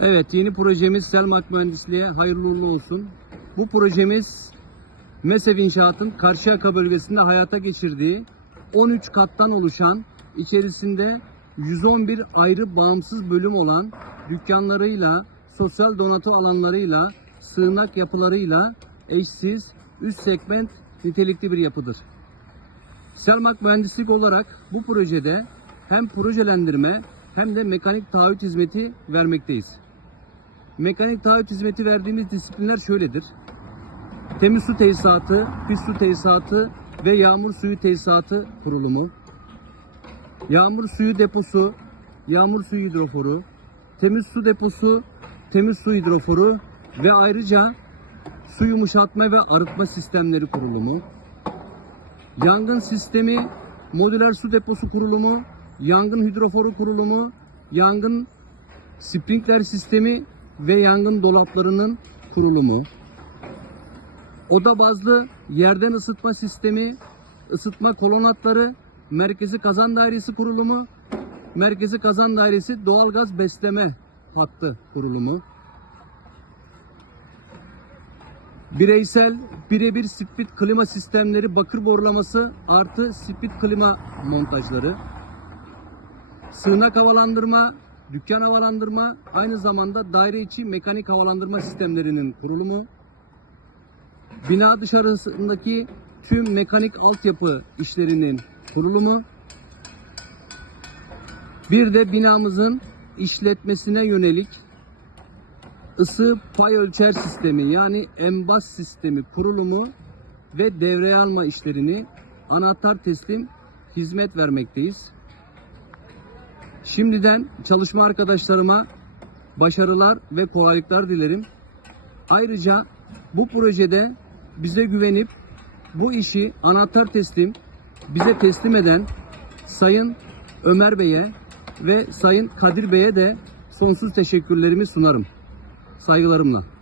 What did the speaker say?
Evet yeni projemiz Selmak Mühendisliğe hayırlı uğurlu olsun. Bu projemiz MESEV İnşaat'ın Karşıyaka bölgesinde hayata geçirdiği 13 kattan oluşan içerisinde 111 ayrı bağımsız bölüm olan dükkanlarıyla, sosyal donato alanlarıyla, sığınak yapılarıyla eşsiz, üst segment nitelikli bir yapıdır. Selmak Mühendislik olarak bu projede hem projelendirme hem de mekanik taahhüt hizmeti vermekteyiz. Mekanik taahhüt hizmeti verdiğimiz disiplinler şöyledir. Temiz su tesisatı, pis su tesisatı ve yağmur suyu tesisatı kurulumu. Yağmur suyu deposu, yağmur suyu hidroforu, temiz su deposu, temiz su hidroforu ve ayrıca su yumuşatma ve arıtma sistemleri kurulumu. Yangın sistemi, modüler su deposu kurulumu, yangın hidroforu kurulumu, yangın sprinkler sistemi ve yangın dolaplarının kurulumu. Oda bazlı yerden ısıtma sistemi, ısıtma kolonatları, merkezi kazan dairesi kurulumu, merkezi kazan dairesi doğalgaz besleme hattı kurulumu. Bireysel birebir split klima sistemleri bakır borlaması artı split klima montajları. Sığınak havalandırma, dükkan havalandırma, aynı zamanda daire içi mekanik havalandırma sistemlerinin kurulumu. Bina dışarısındaki tüm mekanik altyapı işlerinin kurulumu. Bir de binamızın işletmesine yönelik ısı pay ölçer sistemi yani embas sistemi kurulumu ve devreye alma işlerini anahtar teslim hizmet vermekteyiz. Şimdiden çalışma arkadaşlarıma başarılar ve kolaylıklar dilerim. Ayrıca bu projede bize güvenip bu işi anahtar teslim bize teslim eden Sayın Ömer Bey'e ve Sayın Kadir Bey'e de sonsuz teşekkürlerimi sunarım. Saygılarımla.